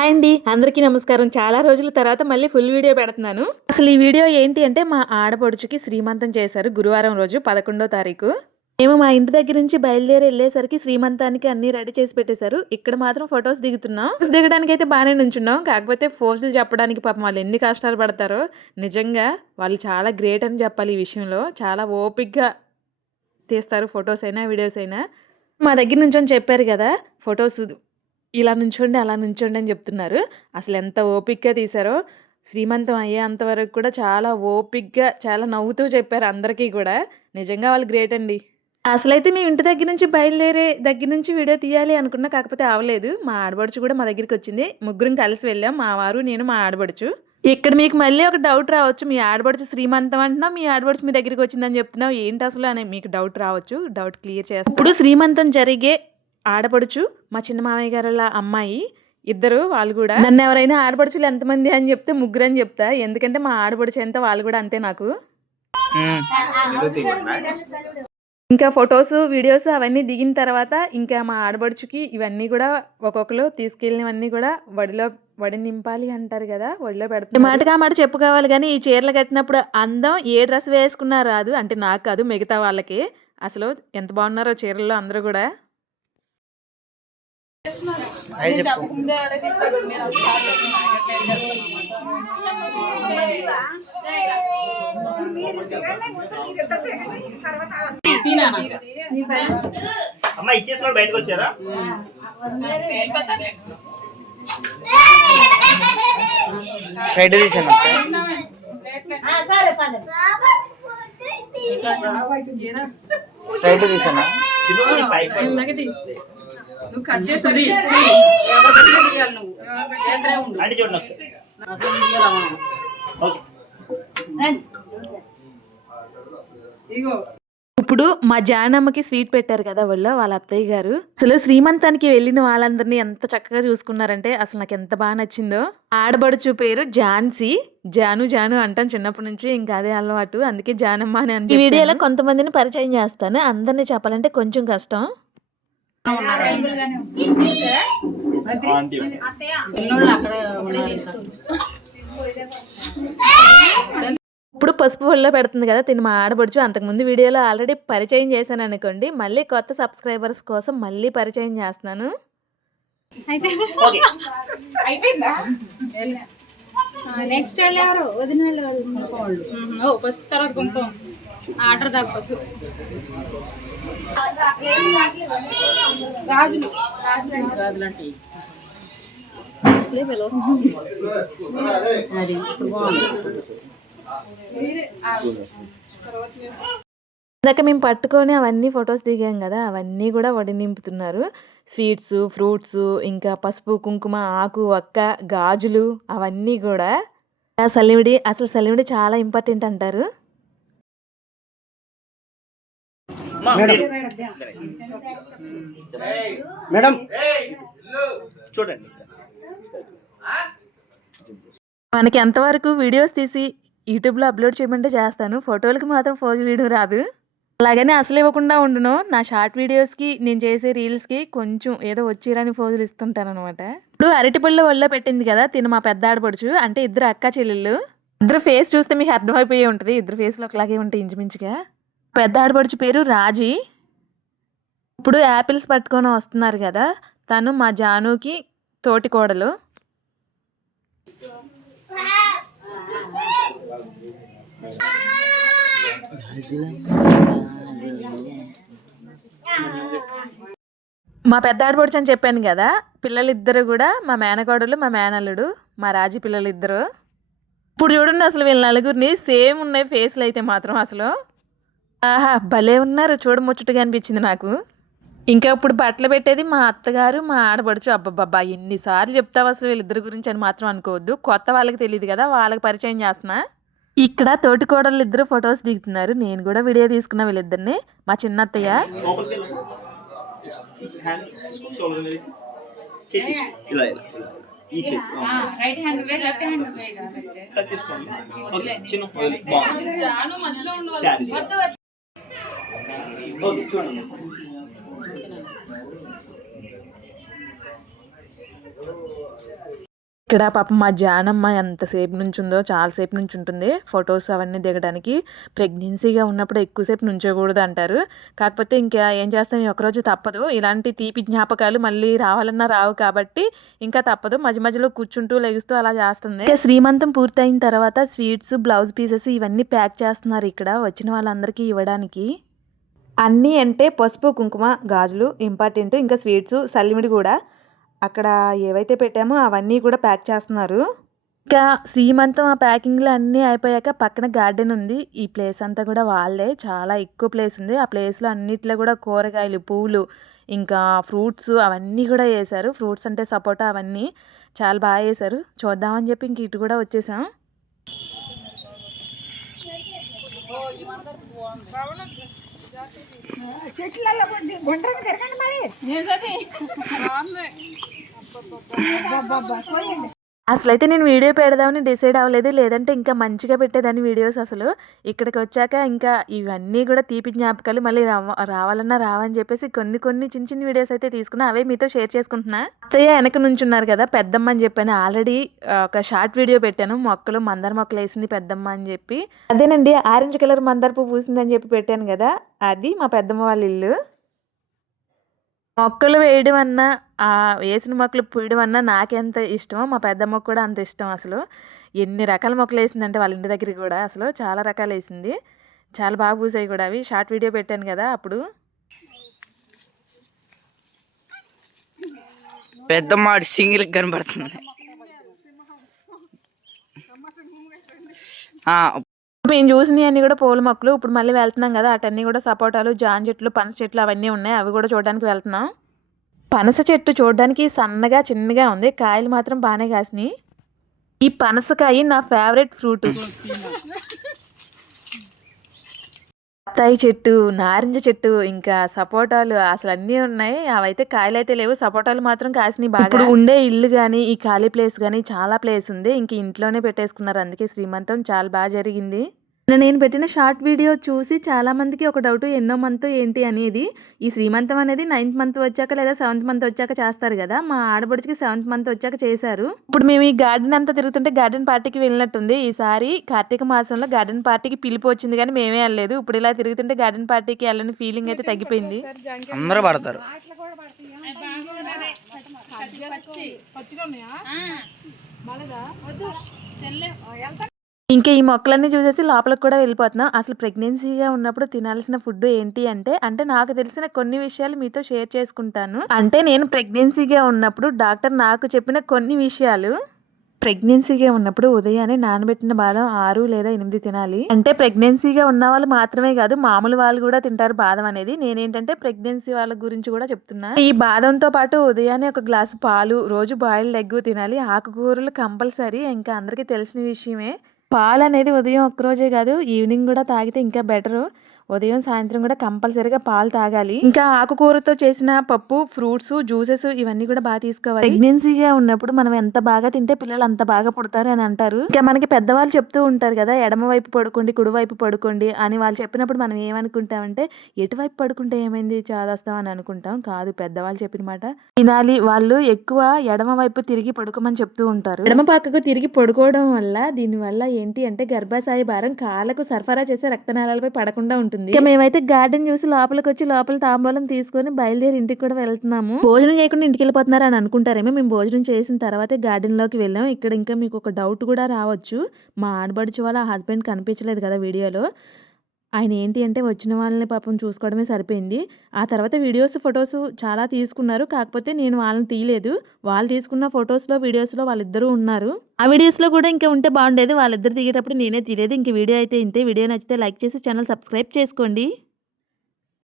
Hi అండి, అందరికీ నమస్కారం. చాలా రోజుల తర్వాత మళ్ళీ ఫుల్ వీడియో పెడుతున్నాను. అసలు ఈ వీడియో ఏంటి అంటే మా ఆడపడుచుకి శ్రీమంతం చేశారు గురువారం రోజు 11వ తారీఖు. మేము మా ఇంటి దగ్గర నుంచి బయలుదేరి వెళ్ళేసరికి శ్రీమంతానికి అన్ని రెడీ చేసి పెట్టేశారు. ఇక్కడ మాత్రం ఫొటోస్ దిగుతున్నాం. ఫొటోస్ దిగడానికి అయితే బాగానే నుంచున్నాం. కాకపోతే ఫోజులు చెప్పడానికి పాపం వాళ్ళు ఎన్ని కష్టాలు పడతారో. నిజంగా వాళ్ళు చాలా గ్రేట్ అని చెప్పాలి. ఈ విషయంలో చాలా ఓపిక్గా తీస్తారు ఫొటోస్ అయినా వీడియోస్ అయినా. మా దగ్గర నుంచి అని చెప్పారు కదా, ఫొటోస్ ఇలా నుంచోండి అలా నుంచోండి అని చెప్తున్నారు. అసలు ఎంత ఓపిక్గా తీశారో. శ్రీమంతం అయ్యేంత వరకు కూడా చాలా ఓపిక్గా చాలా నవ్వుతూ చెప్పారు అందరికీ కూడా. నిజంగా వాళ్ళు గ్రేట్ అండి. అసలైతే మేము ఇంటి దగ్గర నుంచి బయలుదేరే దగ్గర నుంచి వీడియో తీయాలి అనుకున్నా, కాకపోతే అవ్వలేదు. మా ఆడబడుచు కూడా మా దగ్గరికి వచ్చింది. ముగ్గురం కలిసి వెళ్ళాం, మా వారు, నేను, మా ఆడబడుచు. ఇక్కడ మీకు మళ్ళీ ఒక డౌట్ రావచ్చు, మీ ఆడబడుచు శ్రీమంతం అంటున్నావు, మీ ఆడబడుచు మీ దగ్గరికి వచ్చిందని చెప్తున్నావు, ఏంటి అసలు అని మీకు డౌట్ రావచ్చు. డౌట్ క్లియర్ చేస్తాను. ఇప్పుడు శ్రీమంతం జరిగే ఆడపడుచు మా చిన్న మామయ్య గారుల అమ్మాయి ఇద్దరు. వాళ్ళు కూడా నన్ను ఎవరైనా ఆడపడుచులు ఎంతమంది అని చెప్తే ముగ్గురు అని చెప్తా. ఎందుకంటే మా ఆడపడుచు ఎంత వాళ్ళు కూడా అంతే నాకు. ఇంకా ఫొటోస్ వీడియోస్ అవన్నీ దిగిన తర్వాత ఇంకా మా ఆడపడుచుకి ఇవన్నీ కూడా ఒక్కొక్కరు తీసుకెళ్ళినవన్నీ కూడా వడి నింపాలి అంటారు కదా, వడిలో పెడతారు. మాటగా మాట చెప్పుకోవాలి. కానీ ఈ చీరలు కట్టినప్పుడు అందం ఏ డ్రెస్ వేసుకున్నా రాదు. అంటే నాకు కాదు, మిగతా వాళ్ళకి. అసలు ఎంత బాగున్నారో చీరల్లో అందరూ కూడా. అమ్మా ఇచ్చేసిన బయటకు వచ్చారా? సైడ్ తీసాను. సైడ్ తీసాను. నువ్వు కట్ చేసి అంటే చూడండి ఒకసారి. ఇప్పుడు మా జానమ్మకి స్వీట్ పెట్టారు కదా వాళ్ళ అత్తయ్య గారు. అసలు శ్రీమంతానికి వెళ్ళిన వాళ్ళందరినీ ఎంత చక్కగా చూసుకున్నారంటే అసలు నాకు ఎంత బాగా నచ్చిందో. ఆడబడుచు పేరు ఝాన్సీ. జాను జాను అంటాను చిన్నప్పటి నుంచి, ఇంకా అదే అలవాటు, అందుకే జానమ్మ అని. ఈ వీడియోలో కొంతమందిని పరిచయం చేస్తాను. అందరినీ చెప్పాలంటే కొంచెం కష్టం. ఇప్పుడు పసుపు ఒళ్ళో పెడుతుంది కదా తిని మా ఆడబడుచు. అంతకుముందు వీడియోలో ఆల్రెడీ పరిచయం చేశాను అనుకోండి. మళ్ళీ కొత్త సబ్స్క్రైబర్స్ కోసం మళ్ళీ పరిచయం చేస్తున్నాను. నెక్స్ట్ ఎవరు వదిన పసుపు తర్వాత కుంకుమ ఆర్డర్ తప్పదు. గాజులు గాజులు అంటే అది ఇందాక మేము పట్టుకొని అవన్నీ ఫొటోస్ దిగాం కదా, అవన్నీ కూడా వడి నింపుతున్నారు. స్వీట్స్, ఫ్రూట్స్, ఇంకా పసుపు, కుంకుమ, ఆకు, వక్క, గాజులు అవన్నీ కూడా. అసలు సలివిడి చాలా ఇంపార్టెంట్ అంటారు. మేడం చూడండి, మనకి ఎంతవరకు వీడియోస్ తీసి యూట్యూబ్లో అప్లోడ్ చేయమంటే చేస్తాను. ఫోటోలకి మాత్రం ఫోజులు వేయడం రాదు. అలాగనే అసలు ఇవ్వకుండా ఉండును. నా షార్ట్ వీడియోస్కి నేను చేసే రీల్స్కి కొంచెం ఏదో వచ్చిరని ఫోజులు ఇస్తుంటాను అనమాట. ఇప్పుడు అరటిపళ్ళు ఒళ్ళో పెట్టింది కదా తిను మా పెద్ద ఆడపడుచు. అంటే ఇద్దరు అక్క చెల్లెళ్ళు. ఇద్దరు ఫేస్ చూస్తే మీకు అర్థమైపోయి ఉంటుంది. ఇద్దరు ఫేస్లో ఒకలాగే ఉంటాయి ఇంచుమించుగా. పెద్ద ఆడపడుచు పేరు రాజీ. ఇప్పుడు యాపిల్స్ పట్టుకొని వస్తున్నారు కదా, తను మా జానుకి తోటి కోడలు. మా పెద్ద ఆడపడుచు అని చెప్పాను కదా, పిల్లలిద్దరు కూడా మా మేనకోడలు, మా మేనల్లుడు, మా రాజీ పిల్లలిద్దరు. ఇప్పుడు చూడండి అసలు వీళ్ళ నలుగురిని సేమ్ ఉన్నాయి ఫేస్లు అయితే మాత్రం. అసలు ఆహా భలే ఉన్నారు, చూడముచ్చటగా అనిపించింది నాకు. ఇంకా ఇప్పుడు బట్టలు పెట్టేది మా అత్తగారు, మా ఆడపడుచు. అబ్బబ్బబ్బా ఎన్నిసార్లు చెప్తావు అసలు వీళ్ళిద్దరి గురించి అని మాత్రం అనుకోవద్దు. కొత్త వాళ్ళకి తెలియదు కదా, వాళ్ళకి పరిచయం చేస్తున్నా. ఇక్కడ తోటి కోడళ్ళు ఇద్దరు ఫొటోస్ దిగుతున్నారు. నేను కూడా వీడియో తీసుకున్నా వీళ్ళిద్దరిని. మా చిన్న అత్తయ్య రైట్ హ్యాండ్ లెఫ్ట్ హ్యాండ్ ఇక్కడ పాపం మా జానమ్మ ఎంతసేపు నుంచి ఉందో చాలాసేపు నుంచి ఉంటుంది ఫొటోస్ అవన్నీ దిగడానికి. ప్రెగ్నెన్సీగా ఉన్నప్పుడు ఎక్కువసేపు నుంచోకూడదు అంటారు. కాకపోతే ఇంకా ఏం చేస్తాం, ఒకరోజు తప్పదు. ఇలాంటి తీపి జ్ఞాపకాలు మళ్ళీ రావాలన్నా రావు కాబట్టి ఇంకా తప్పదు. మధ్య మధ్యలో కూర్చుంటూ లెగుస్తూ అలా చేస్తుంది. ఇంకా శ్రీమంతం పూర్తయిన తర్వాత స్వీట్స్, బ్లౌజ్ పీసెస్ ఇవన్నీ ప్యాక్ చేస్తున్నారు ఇక్కడ వచ్చిన వాళ్ళందరికీ ఇవ్వడానికి. అన్నీ అంటే పసుపు, కుంకుమ, గాజులు ఇంపార్టెంట్, ఇంకా స్వీట్స్, సల్లిమిడి కూడా. అక్కడ ఏవైతే పెట్టామో అవన్నీ కూడా ప్యాక్ చేస్తున్నారు. ఇంకా శ్రీమంతం ఆ ప్యాకింగ్లు అన్నీ అయిపోయాక పక్కన గార్డెన్ ఉంది. ఈ ప్లేస్ అంతా కూడా వాళ్ళే, చాలా ఎక్కువ ప్లేస్ ఉంది. ఆ ప్లేస్లో అన్నిట్లో కూడా కూరగాయలు, పూలు, ఇంకా ఫ్రూట్స్ అవన్నీ కూడా వేశారు. ఫ్రూట్స్ అంటే సపోటా అవన్నీ చాలా బాగా వేశారు. చూద్దామని చెప్పి ఇంక ఇటు కూడా వచ్చేసాం. అసలైతే నేను వీడియో పెడదామని డిసైడ్ అవ్వలేదు, లేదంటే ఇంకా మంచిగా పెట్టేదాన్ని వీడియోస్. అసలు ఇక్కడికి వచ్చాక ఇంకా ఇవన్నీ కూడా తీపి జ్ఞాపకాలు మళ్ళీ రావాలన్నా రావని చెప్పేసి కొన్ని చిన్న చిన్న వీడియోస్ అయితే తీసుకున్నా. అవే మీతో షేర్ చేసుకుంటున్నా. అత్తయ్య వెనక నుంచి ఉన్నారు కదా, పెద్దమ్మ అని చెప్పాను. ఆల్రెడీ ఒక షార్ట్ వీడియో పెట్టాను, మొక్కలు మందార మొక్కలు వేసింది పెద్దమ్మ అని చెప్పి. అదేనండి, ఆరెంజ్ కలర్ మందార పువ్వు పూసిందని చెప్పి పెట్టాను కదా, అది మా పెద్దమ్మ వాళ్ళ ఇల్లు. మొక్కలు వేయడం అన్నా, వేసిన మొక్కలు పూయడం అన్నా నాకెంత ఇష్టమో మా పెద్దమ్మకు కూడా అంత ఇష్టం. అసలు ఎన్ని రకాల మొక్కలు వేసిందంటే వాళ్ళ ఇంటి దగ్గరికి కూడా అసలు చాలా రకాలు వేసింది. చాలా బాగా పూసాయి కూడా. అవి షార్ట్ వీడియో పెట్టాను కదా అప్పుడు. పెద్దమ్మ సింగిల్ కనబడుతుంది. మేము చూసినవి అన్నీ కూడా పూల మొక్కలు. ఇప్పుడు మళ్ళీ వెళ్తున్నాం కదా, అటన్నీ కూడా సపోటాలు, జాన్ చెట్లు, పనస చెట్లు అవన్నీ ఉన్నాయి. అవి కూడా చూడడానికి వెళ్తున్నాం. పనస చెట్టు చూడడానికి సన్నగా చిన్నగా ఉంది, కాయలు మాత్రం బాగానే కాసినాయి. ఈ పనసకాయ నా ఫేవరెట్ ఫ్రూట్. బత్తాయి చెట్టు, నారింజ చెట్టు, ఇంకా సపోటాలు అసలు అన్నీ ఉన్నాయి. అవైతే కాయలు అయితే లేవు, సపోటాలు మాత్రం కాసినాయి బాగా. ఇప్పుడు ఉండే ఇల్లు కానీ ఈ ఖాళీ ప్లేస్ కానీ చాలా ప్లేస్ ఉంది. ఇంక ఇంట్లోనే పెట్టేసుకున్నారు. అందుకే శ్రీమంతం చాలా బాగా జరిగింది. నేను పెట్టిన షార్ట్ వీడియో చూసి చాలామందికి ఒక డౌట్, ఎన్నో మంత్ ఏంటి అనేది. ఈ శ్రీమంతం అనేది 9th మంత్ వచ్చాక లేదా 7th మంత్ వచ్చాక చేస్తారు కదా. మా ఆడబడికి 7th మంత్ వచ్చాక చేశారు. ఇప్పుడు మేము ఈ గార్డెన్ అంతా తిరుగుతుంటే గార్డెన్ పార్టీకి వెళ్ళినట్టుంది. ఈసారి కార్తీక మాసంలో గార్డెన్ పార్టీకి పిలుపు వచ్చింది కానీ మేమే వెళ్ళలేదు. ఇప్పుడు ఇలా తిరుగుతుంటే గార్డెన్ పార్టీకి వెళ్ళని ఫీలింగ్ అయితే తగ్గిపోయింది. అందరూ పడతారు. ఇంకా ఈ మొక్కలన్నీ చూసేసి లోపలికి కూడా వెళ్ళిపోతున్నాం. అసలు ప్రెగ్నెన్సీగా ఉన్నప్పుడు తినాల్సిన ఫుడ్ ఏంటి అంటే నాకు తెలిసిన కొన్ని విషయాలు మీతో షేర్ చేసుకుంటాను. అంటే నేను ప్రెగ్నెన్సీగా ఉన్నప్పుడు డాక్టర్ నాకు చెప్పిన కొన్ని విషయాలు. ప్రెగ్నెన్సీగా ఉన్నప్పుడు ఉదయాన్నే నానబెట్టిన బాదం 6 లేదా 8 తినాలి. అంటే ప్రెగ్నెన్సీగా ఉన్న వాళ్ళు మాత్రమే కాదు, మామూలు వాళ్ళు కూడా తింటారు బాదం అనేది. నేనేంటంటే ప్రెగ్నెన్సీ వాళ్ళ గురించి కూడా చెప్తున్నా. ఈ బాదంతో పాటు ఉదయాన్నే ఒక గ్లాసు పాలు, రోజు బాయిల్డ్ ఎగ్ తినాలి. ఆకుకూరలు కంపల్సరీ, ఇంకా అందరికీ తెలిసిన విషయమే. పాలు అనేది ఉదయం ఒక్కరోజే కాదు, ఈవినింగ్ కూడా తాగితే ఇంకా బెటరు. ఉదయం సాయంత్రం కూడా కంపల్సరీగా పాలు తాగాలి. ఇంకా ఆకుకూరతో చేసిన పప్పు, ఫ్రూట్స్, జ్యూసెస్ ఇవన్నీ కూడా బాగా తీసుకోవాలి. ప్రెగ్నెన్సీగా ఉన్నప్పుడు మనం ఎంత బాగా తింటే పిల్లలు అంత బాగా పుడతారు అని అంటారు. ఇంకా మనకి పెద్దవాళ్ళు చెప్తూ ఉంటారు కదా, ఎడమ వైపు పడుకోండి, కుడివైపు పడుకోండి అని. వాళ్ళు చెప్పినప్పుడు మనం ఏమనుకుంటామంటే, ఎటువైపు పడుకుంటే ఏమైంది చాదస్తాం అని అనుకుంటాం. కాదు, పెద్దవాళ్ళు చెప్పిన మాట వినాలి. వాళ్ళు ఎక్కువ ఎడమ వైపు తిరిగి పడుకోమని చెప్తూ ఉంటారు. ఎడమ పక్కకు తిరిగి పడుకోవడం వల్ల దీనివల్ల ఏంటి అంటే గర్భాశయ భారం కాళ్ళకు సరఫరా చేసే రక్తనాళాలపై పడకుండా ఉంటుంది. ఇక మేమైతే గార్డెన్ చూసి లోపలికి వచ్చి లోపల తాంబూలం తీసుకొని బయలుదేరి ఇంటికి కూడా వెళ్తున్నాము. భోజనం చేయకుండా ఇంటికి వెళ్ళిపోతున్నారు అని అనుకుంటారేమో. మేము భోజనం చేసిన తర్వాతే గార్డెన్ లోకి వెళ్ళాం. ఇక్కడ ఇంకా మీకు ఒక డౌట్ కూడా రావచ్చు, మా ఆడబడుచు వాళ్ళ హస్బెండ్ కనిపించలేదు కదా వీడియోలో. ఆయన ఏంటి అంటే వచ్చిన వాళ్ళని పాపం చూసుకోవడమే సరిపోయింది. ఆ తర్వాత వీడియోస్, ఫొటోస్ చాలా తీసుకున్నారు. కాకపోతే నేను వాళ్ళని తీయలేదు. వాళ్ళు తీసుకున్న ఫొటోస్లో, వీడియోస్లో వాళ్ళిద్దరూ ఉన్నారు. ఆ వీడియోస్లో కూడా ఇంకా ఉంటే బాగుండేది. వాళ్ళిద్దరు దిగేటప్పుడు నేనే తీయలేదు. ఇంక వీడియో అయితే ఇంతే. వీడియో నచ్చితే లైక్ చేసి ఛానల్ సబ్స్క్రైబ్ చేసుకోండి.